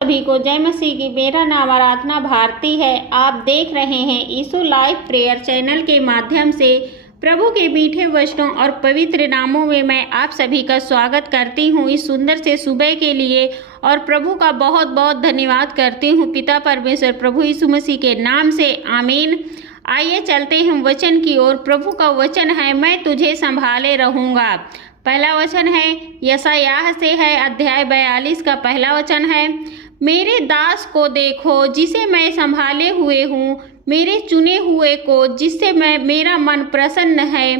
सभी को जय मसीह की। मेरा नाम आराधना भारती है। आप देख रहे हैं यीशु लाइव प्रेयर चैनल के माध्यम से प्रभु के मीठे वचनों और पवित्र नामों में मैं आप सभी का स्वागत करती हूँ इस सुंदर से सुबह के लिए, और प्रभु का बहुत बहुत धन्यवाद करती हूँ पिता परमेश्वर प्रभु यीशु मसीह के नाम से, आमीन। आइए चलते हैं वचन की ओर। प्रभु का वचन है, मैं तुझे संभाले रहूँगा। पहला वचन है यशायाह से है, अध्याय 42 का पहला वचन है, मेरे दास को देखो जिसे मैं संभाले हुए हूँ, मेरे चुने हुए को जिससे मेरा मन प्रसन्न है।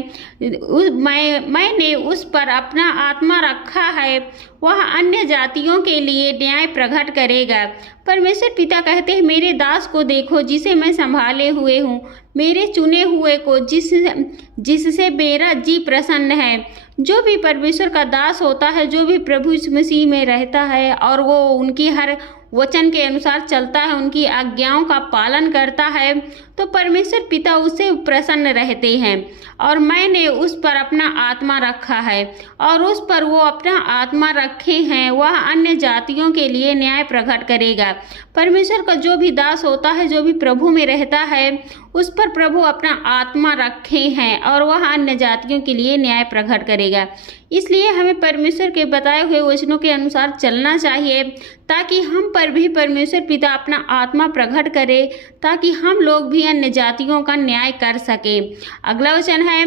मैंने उस पर अपना आत्मा रखा है, वह अन्य जातियों के लिए न्याय प्रकट करेगा। परमेश्वर पिता कहते हैं, मेरे दास को देखो जिसे मैं संभाले हुए हूँ, मेरे चुने हुए को जिससे मेरा जी प्रसन्न है। जो भी परमेश्वर का दास होता है, जो भी प्रभु यीशु मसीह में रहता है और वो उनकी हर वचन के अनुसार चलता है, उनकी आज्ञाओं का पालन करता है, तो परमेश्वर पिता उससे प्रसन्न रहते हैं। और मैंने उस पर अपना आत्मा रखा है, और उस पर वो अपना आत्मा रखे हैं, वह अन्य जातियों के लिए न्याय प्रकट करेगा। परमेश्वर का जो भी दास होता है, जो भी प्रभु में रहता है, उस पर प्रभु अपना आत्मा रखे हैं और वह अन्य जातियों के लिए न्याय प्रकट करेगा। इसलिए हमें परमेश्वर के बताए हुए वचनों के अनुसार चलना चाहिए, ताकि हम पर भी परमेश्वर पिता अपना आत्मा प्रकट करे, ताकि हम लोग भी अन्य जातियों का न्याय कर सके। अगला वचन है,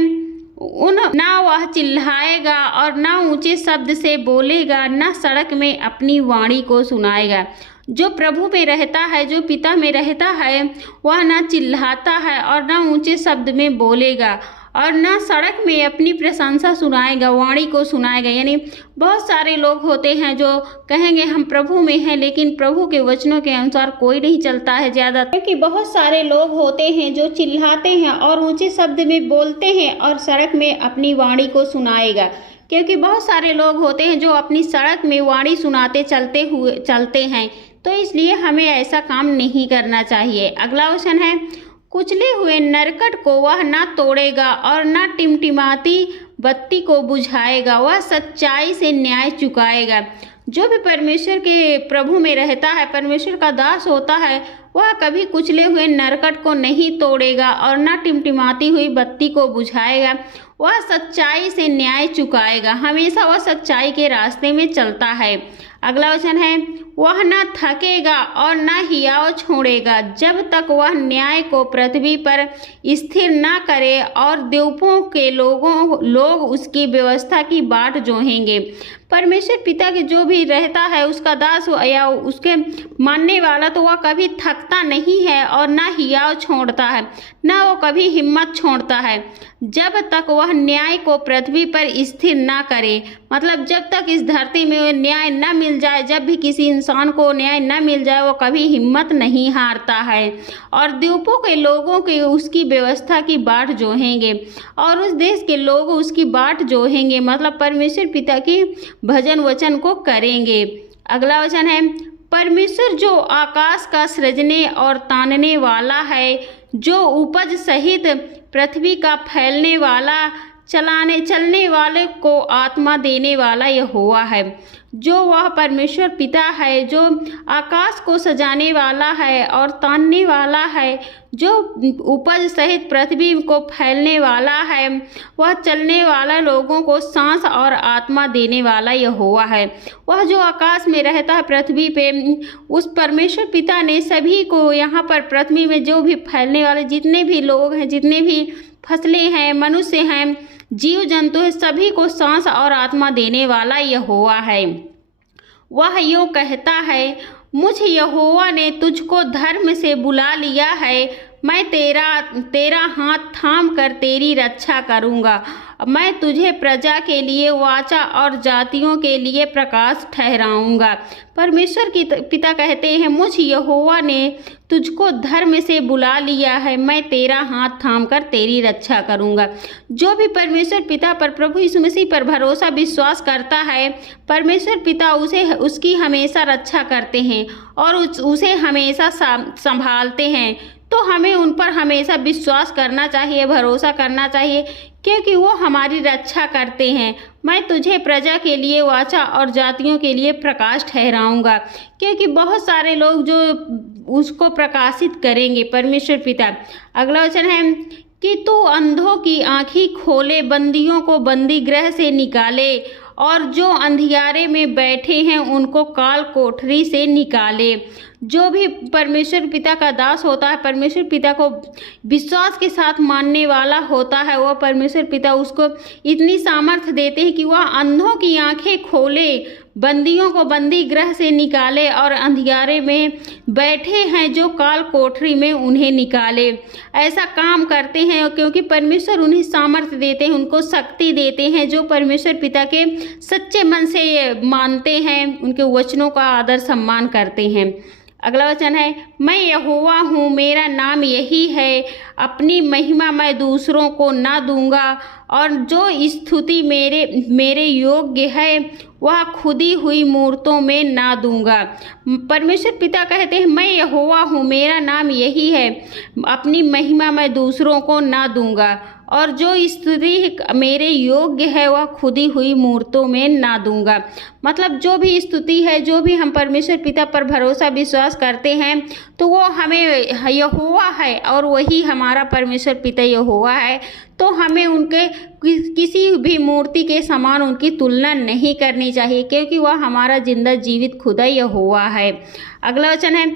ना वह चिल्लाएगा और ना ऊंचे शब्द से बोलेगा, ना सड़क में अपनी वाणी को सुनाएगा। जो प्रभु में रहता है, जो पिता में रहता है, वह ना चिल्लाता है और ना ऊंचे शब्द में बोलेगा और ना सड़क में अपनी प्रशंसा सुनाएगा, वाणी को सुनाएगा। यानी बहुत सारे लोग होते हैं जो कहेंगे हम प्रभु में हैं, लेकिन प्रभु के वचनों के अनुसार कोई नहीं चलता है ज़्यादा, क्योंकि बहुत सारे लोग होते हैं जो चिल्लाते हैं और ऊंचे शब्द में बोलते हैं और सड़क में अपनी वाणी को सुनाएगा। क्योंकि बहुत सारे लोग होते हैं जो अपनी सड़क में वाणी सुनाते चलते हैं, तो इसलिए हमें ऐसा काम नहीं करना चाहिए। अगला वचन है, कुचले हुए नरकट को वह ना तोड़ेगा और ना टिमटिमाती बत्ती को बुझाएगा, वह सच्चाई से न्याय चुकाएगा। जो भी परमेश्वर के प्रभु में रहता है, परमेश्वर का दास होता है, वह कभी कुचले हुए नरकट को नहीं तोड़ेगा और ना टिमटिमाती हुई बत्ती को बुझाएगा, वह सच्चाई से न्याय चुकाएगा। हमेशा वह सच्चाई के रास्ते में चलता है। अगला वचन है, वह न थकेगा और न हियाव छोड़ेगा जब तक वह न्याय को पृथ्वी पर स्थिर न करे और द्वीपों के लोग उसकी व्यवस्था की बाट जोहेंगे। परमेश्वर पिता के जो भी रहता है, उसका दास या उसके मानने वाला, तो वह कभी थकता नहीं है और ना हियाव छोड़ता है, ना वो कभी हिम्मत छोड़ता है, जब तक वह न्याय को पृथ्वी पर स्थिर ना करे। मतलब जब तक इस धरती में न्याय न मिल जाए, जब भी किसी इंसान को न्याय न मिल जाए, वो कभी हिम्मत नहीं हारता है और द्वीपों के लोगों के उसकी व्यवस्था की बाट जोहेंगे और उस देश के लोग उसकी बाट जोहेंगे। मतलब परमेश्वर पिता की भजन वचन को करेंगे। अगला वचन है, परमेश्वर जो आकाश का सृजने और तानने वाला है, जो उपज सहित पृथ्वी का फैलने वाला, चलने वाले को आत्मा देने वाला यहोवा है। जो वह परमेश्वर पिता है, जो आकाश को सजाने वाला है और तानने वाला है, जो उपज सहित पृथ्वी को फैलने वाला है, वह चलने वाला लोगों को सांस और आत्मा देने वाला यहोवा है। वह जो आकाश में रहता है, पृथ्वी पे, उस परमेश्वर पिता ने सभी को यहाँ पर पृथ्वी में जो भी फैलने वाले जितने भी लोग हैं, जितने भी फसलें हैं, मनुष्य हैं, जीव जंतु है, सभी को सांस और आत्मा देने वाला यहोवा है। वह यूँ कहता है, मुझ यहोवा ने तुझको धर्म से बुला लिया है, मैं तेरा हाथ थाम कर तेरी रक्षा करूँगा। मैं तुझे प्रजा के लिए वाचा और जातियों के लिए प्रकाश ठहराऊँगा। परमेश्वर की पिता कहते हैं, मुझ यहोवा ने तुझको धर्म से बुला लिया है, मैं तेरा हाथ थाम कर तेरी रक्षा करूँगा। जो भी परमेश्वर पिता पर, प्रभु यीशु मसीह पर भरोसा विश्वास करता है, परमेश्वर पिता उसकी हमेशा रक्षा करते हैं और उसे हमेशा संभालते हैं। तो हमें उन पर हमेशा विश्वास करना चाहिए, भरोसा करना चाहिए, क्योंकि वो हमारी रक्षा करते हैं। मैं तुझे प्रजा के लिए वाचा और जातियों के लिए प्रकाश ठहराऊंगा, क्योंकि बहुत सारे लोग जो उसको प्रकाशित करेंगे, परमेश्वर पिता। अगला वचन है कि तू अंधों की आंखें खोले, बंदियों को बंदी गृह से निकाले, और जो अंधियारे में बैठे हैं उनको काल कोठरी से निकाले। जो भी परमेश्वर पिता का दास होता है, परमेश्वर पिता को विश्वास के साथ मानने वाला होता है, वह परमेश्वर पिता उसको इतनी सामर्थ्य देते हैं कि वह अंधों की आंखें खोले, बंदियों को बंदी गृह से निकाले, और अंधियारे में बैठे हैं जो काल कोठरी में उन्हें निकाले। ऐसा काम करते हैं क्योंकि परमेश्वर उन्हें सामर्थ्य देते हैं, उनको शक्ति देते हैं, जो परमेश्वर पिता के सच्चे मन से मानते हैं, उनके वचनों का आदर सम्मान करते हैं। अगला वचन है, मैं यहोवा हूँ, मेरा नाम यही है, अपनी महिमा मैं दूसरों को ना दूंगा, और जो स्तुति मेरे योग्य है वह खुदी हुई मूर्तों में ना दूंगा। परमेश्वर पिता कहते हैं, मैं यहोवा हूँ, मेरा नाम यही है, अपनी महिमा मैं दूसरों को ना दूंगा, और जो स्तुति मेरे योग्य है वह खुदी हुई मूर्तों में ना दूंगा। मतलब जो भी स्तुति है, जो भी हम परमेश्वर पिता पर भरोसा विश्वास करते हैं, तो वो हमें यहोवा है, और वही हमारा परमेश्वर पिता यहोवा है। तो हमें उनके किसी भी मूर्ति के समान उनकी तुलना नहीं करनी चाहिए, क्योंकि वह हमारा जिंदा जीवित खुदा यहोवा है। अगला वचन है,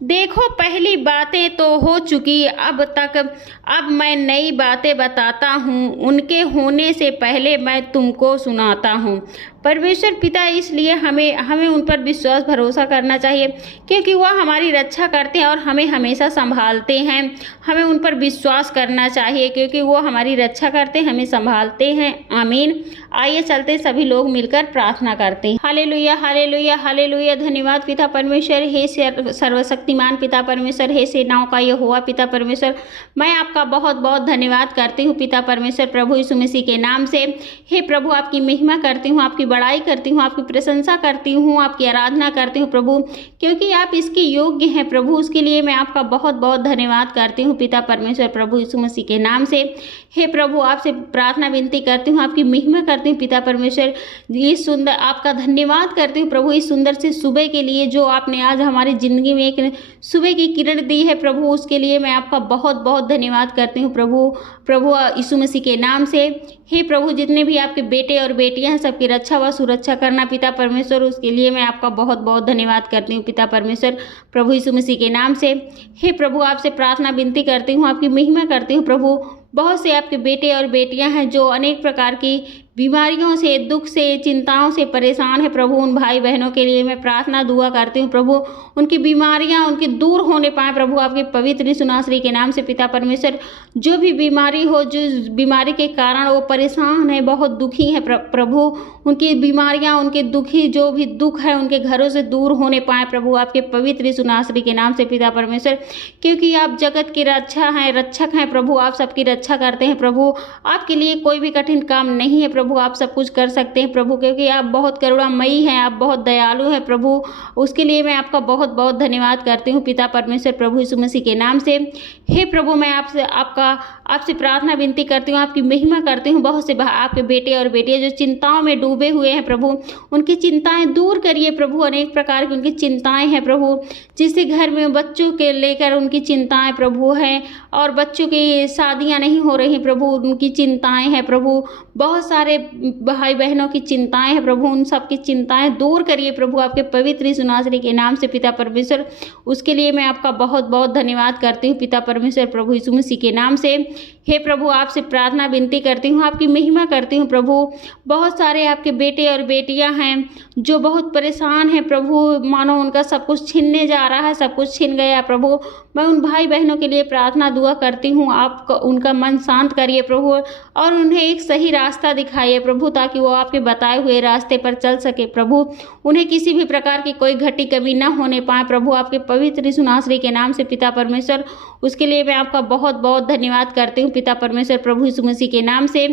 देखो पहली बातें तो हो चुकी, अब मैं नई बातें बताता हूँ, उनके होने से पहले मैं तुमको सुनाता हूँ। परमेश्वर पिता, इसलिए हमें उन पर विश्वास भरोसा करना चाहिए, क्योंकि वह हमारी रक्षा करते हैं और हमें हमेशा संभालते हैं। हमें उन पर विश्वास करना चाहिए, क्योंकि वो हमारी रक्षा करते हैं, हमें संभालते हैं। आमीन। आइए चलते सभी लोग मिलकर प्रार्थना करते हैं। Hallelujah, hallelujah, hallelujah. धन्यवाद पिता परमेश्वर, हे सर्वशक्तिमान पिता परमेश्वर, हे सेनाओं का यहोवा पिता परमेश्वर, मैं आपका बहुत बहुत धन्यवाद करती हूँ पिता परमेश्वर, प्रभु यीशु मसीह के नाम से। हे प्रभु, आपकी महिमा करती हूँ, आपकी बड़ाई करती हूँ, आपकी प्रशंसा करती हूँ, आपकी आराधना करती हूँ प्रभु, क्योंकि आप इसके योग्य हैं प्रभु। उसके लिए मैं आपका बहुत बहुत धन्यवाद करती हूँ पिता परमेश्वर, प्रभु यीशु मसीह के नाम से। हे प्रभु, आपसे प्रार्थना विनती करती हूँ, आपकी महिमा करती हूँ पिता परमेश्वर। ये सुंदर, आपका धन्यवाद करती हूँ प्रभु, इस सुंदर से सुबह के लिए जो आपने आज हमारी ज़िंदगी में एक सुबह की किरण दी है प्रभु, उसके लिए मैं आपका बहुत बहुत धन्यवाद करती हूँ प्रभु यीशु मसीह के नाम से। हे प्रभु, जितने भी आपके बेटे और बेटियां हैं, सबकी रक्षा व सुरक्षा करना पिता परमेश्वर, उसके लिए मैं आपका बहुत बहुत धन्यवाद करती हूँ पिता परमेश्वर, प्रभु यीशु मसीह के नाम से। हे प्रभु, आपसे प्रार्थना विनती करती हूँ, आपकी महिमा करती हूँ प्रभु। बहुत से आपके बेटे और बेटियां हैं जो अनेक प्रकार की बीमारियों से, दुख से, चिंताओं से परेशान है प्रभु। उन भाई बहनों के लिए मैं प्रार्थना दुआ करती हूँ प्रभु, उनकी बीमारियाँ उनके दूर होने पाए प्रभु, आपके पवित्र यीशु नासरी के नाम से पिता परमेश्वर। जो भी बीमारी हो, जो बीमारी के कारण वो परेशान है, बहुत दुखी है प्रभु, उनकी बीमारियाँ, उनके दुखी जो भी दुख है उनके घरों से दूर होने पाए प्रभु, आपके पवित्र यीशु नासरी के नाम से पिता परमेश्वर। क्योंकि आप जगत के रक्षक हैं प्रभु, आप सबकी रक्षा करते हैं प्रभु। आपके लिए कोई भी कठिन काम नहीं है प्रभु, आप सब कुछ कर सकते हैं प्रभु, क्योंकि आप बहुत करुणामयी हैं, आप बहुत दयालु हैं प्रभु। उसके लिए मैं आपका बहुत बहुत धन्यवाद करती हूँ पिता परमेश्वर, प्रभु यीशु मसीह के नाम से। हे प्रभु, मैं आपसे प्रार्थना विनती करती हूँ, आपकी महिमा करती हूँ। बहुत से आपके बेटे और बेटियां जो चिंताओं में डूबे हुए हैं प्रभु, उनकी चिंताएं दूर करिए प्रभु। अनेक प्रकार की उनकी चिंताएं हैं प्रभु, जिससे घर में बच्चों के लेकर उनकी चिंताएं प्रभु हैं, और बच्चों की शादियां नहीं हो रही प्रभु, उनकी चिंताएं हैं प्रभु। बहुत सारे भाई बहनों की चिंताएं हैं प्रभु, उन सब की चिंताएं दूर करिए प्रभु, आपके पवित्र यीशु नासरी के नाम से पिता परमेश्वर। उसके लिए मैं आपका बहुत बहुत धन्यवाद करती हूँ पिता परमेश्वर, प्रभु यीशु मसीह के नाम से। हे प्रभु, आपसे प्रार्थना विनती करती हूँ, आपकी महिमा करती हूँ प्रभु। बहुत सारे आपके बेटे और बेटियां हैं जो बहुत परेशान हैं प्रभु, मानो उनका सब कुछ छीनने जा रहा है, सब कुछ छीन गया प्रभु। मैं उन भाई बहनों के लिए प्रार्थना दुआ करती हूँ, आप उनका मन शांत करिए प्रभु, और उन्हें एक सही रास्ता दिखाइए बढ़ाइए प्रभु, ताकि वो आपके बताए हुए रास्ते पर चल सके प्रभु। उन्हें किसी भी प्रकार की कोई घटी कमी न होने पाए प्रभु, आपके पवित्र यीशु नासरी के नाम से पिता परमेश्वर। उसके लिए मैं आपका बहुत बहुत धन्यवाद करती हूँ पिता परमेश्वर, प्रभु यीशु मसीह के नाम से।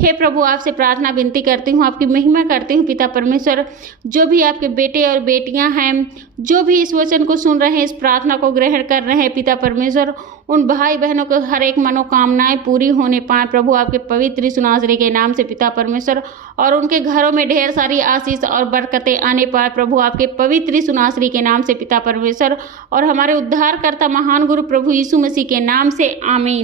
हे प्रभु, आपसे प्रार्थना विनती करती हूँ, आपकी महिमा करती हूँ पिता परमेश्वर। जो भी आपके बेटे और बेटियां हैं, जो भी इस वचन को सुन रहे हैं, इस प्रार्थना को ग्रहण कर रहे हैं पिता परमेश्वर, उन भाई बहनों को हर एक मनोकामनाएं पूरी होने पाए प्रभु, आपके पवित्र यीशु नासरी के नाम से पिता परमेश्वर। और उनके घरों में ढेर सारी आशीष और बरकतें आने पाए प्रभु, आपके पवित्र यीशु नासरी के नाम से पिता परमेश्वर। और हमारे उद्धारकर्ता महान गुरु प्रभु यीशु मसीह के नाम से आमीन।